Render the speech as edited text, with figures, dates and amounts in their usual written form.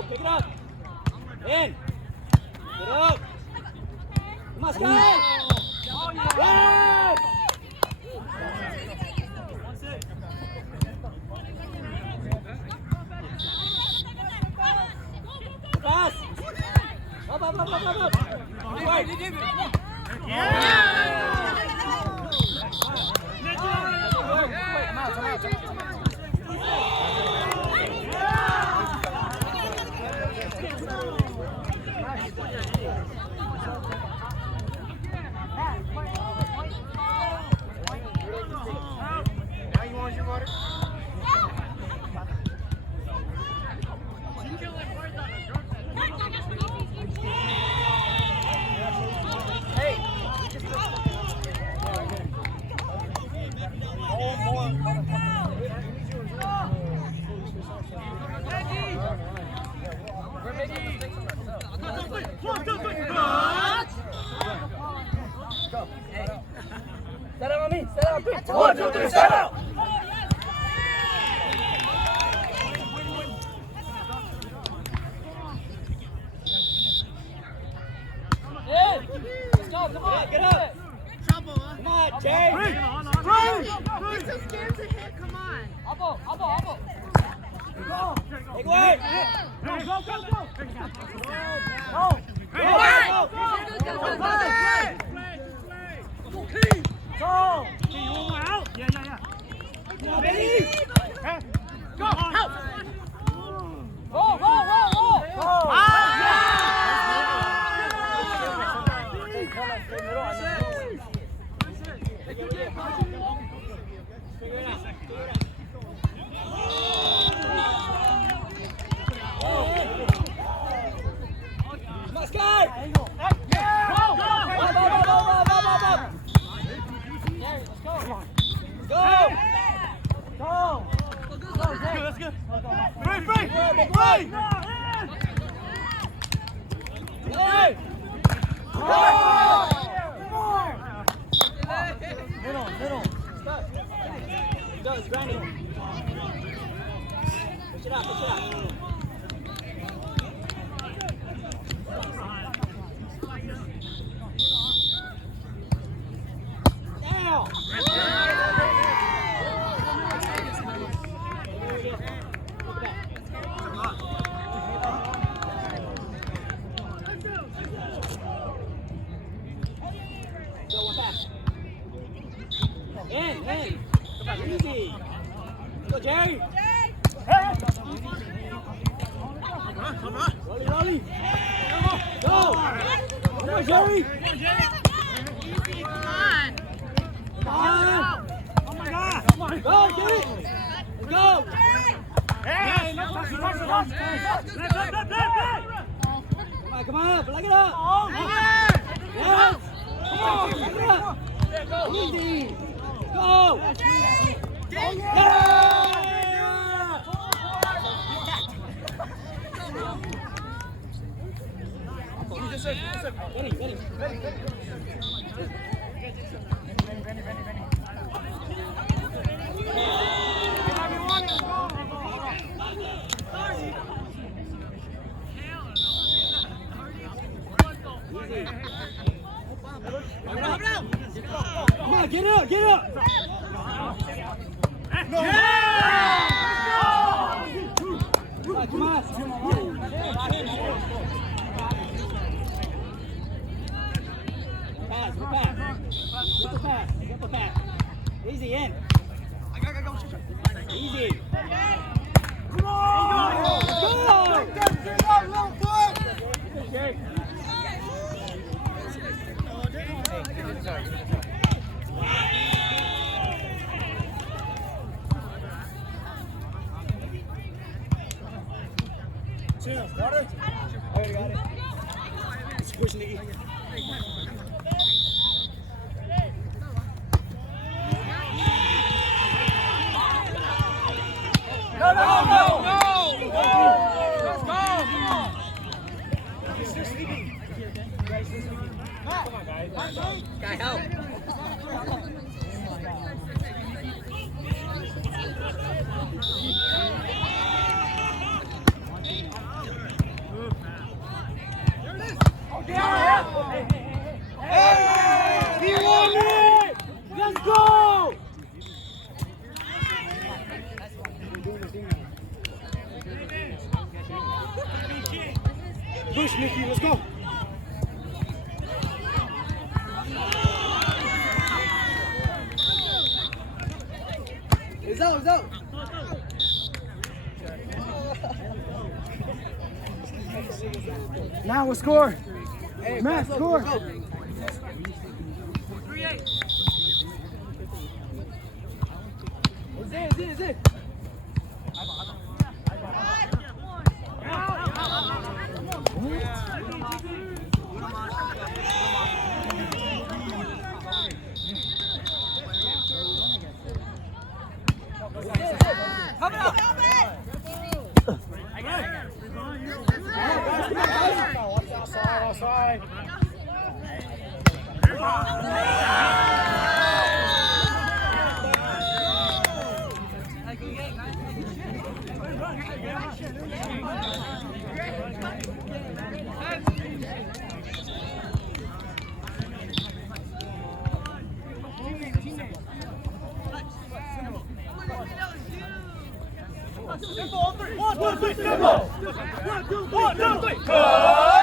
Go, pick it up. In. Get up. Come on, Sky. Yes! Pass. Up. Right. Yeah! Set up on me. Set up. 1, 2, 3, set up. Let's go. Come on. Get up. Come on, Jay. He's so scared to hit. Come on. Up. Go. Take away. Go. Go! Yeah. Go, baby! Go! Help! Roll! Go! Come on, Sky! Go! Let's go. Free. Middle. Go, it's grinding. Push it out. Now. In. Easy. Go, Jerry. Rolly. Go. Come on, Jerry. Easy, come on. Oh my God. Go, get it. Let's go. Hey, come on, plug it up. Yes. Come on, plug it up. Easy. Go. Yeah. Ready. Come on, get up. No. Yeah! Come on. Pass. Easy in. Easy. Come on. Go. Okay. Chill. Water. I got it. Push, Nicky. No! Let's go! He's just sleeping. Come on, guys. Guy, help. Push, Nikki, let's go. It's out, it's out. Now we'll score. Hey, Matt, pass score. over, go. 3-8. It's in. Come up. Outside. One, two, three, go! 1, 2, 3, cut!